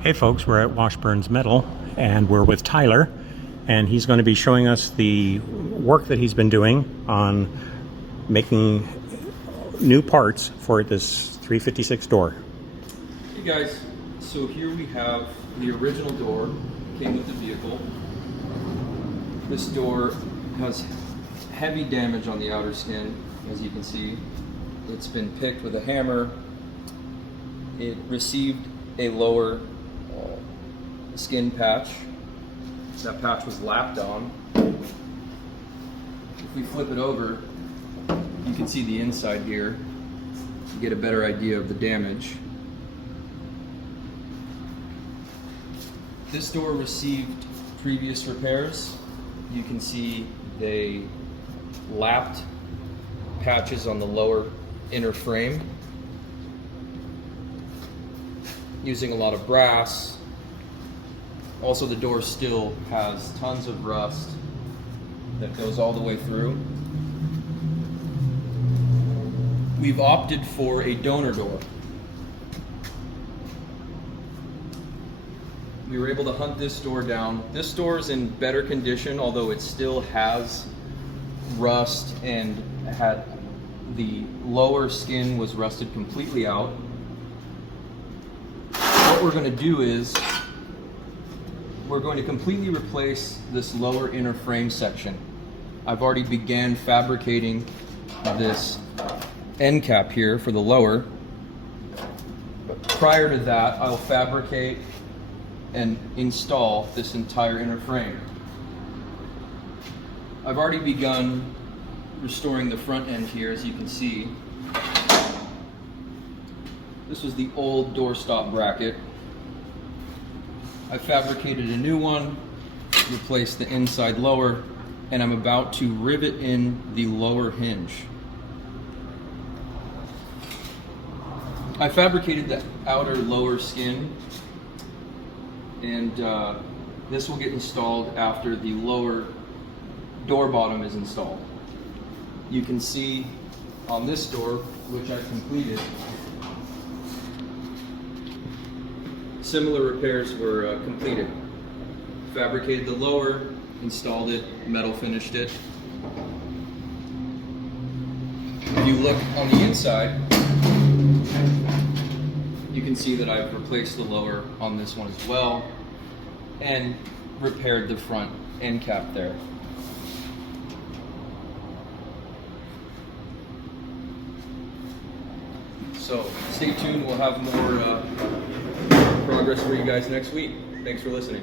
Hey folks, we're at Washburnsmetal and we're with Tyler, and he's going to be showing us the work that he's been doing on making new parts for this 356 door. Hey guys, so here we have the original door, came with the vehicle. This door has heavy damage on the outer skin, as you can see. It's been picked with a hammer. It received a lower skin patch. That patch was lapped on. If we flip it over, you can see the inside here. You get a better idea of the damage. This door received previous repairs. You can see they lapped patches on the lower inner frame using a lot of brass. Also, the door still has tons of rust that goes all the way through. We've opted for a donor door. We were able to hunt this door down. This door is in better condition, although it still has rust and had the lower skin was rusted completely out. What we're going to do is we're going to completely replace this lower inner frame section. I've already began fabricating this end cap here for the lower. But prior to that, I'll fabricate and install this entire inner frame. I've already begun restoring the front end here, as you can see. This was the old doorstop bracket. I fabricated a new one, replaced the inside lower, and I'm about to rivet in the lower hinge. I fabricated the outer lower skin, and this will get installed after the lower door bottom is installed. You can see on this door, which I've completed, similar repairs were completed. Fabricated the lower, installed it, metal finished it. If you look on the inside, you can see that I've replaced the lower on this one as well and repaired the front end cap there. So stay tuned, we'll have more progress for you guys next week. Thanks for listening.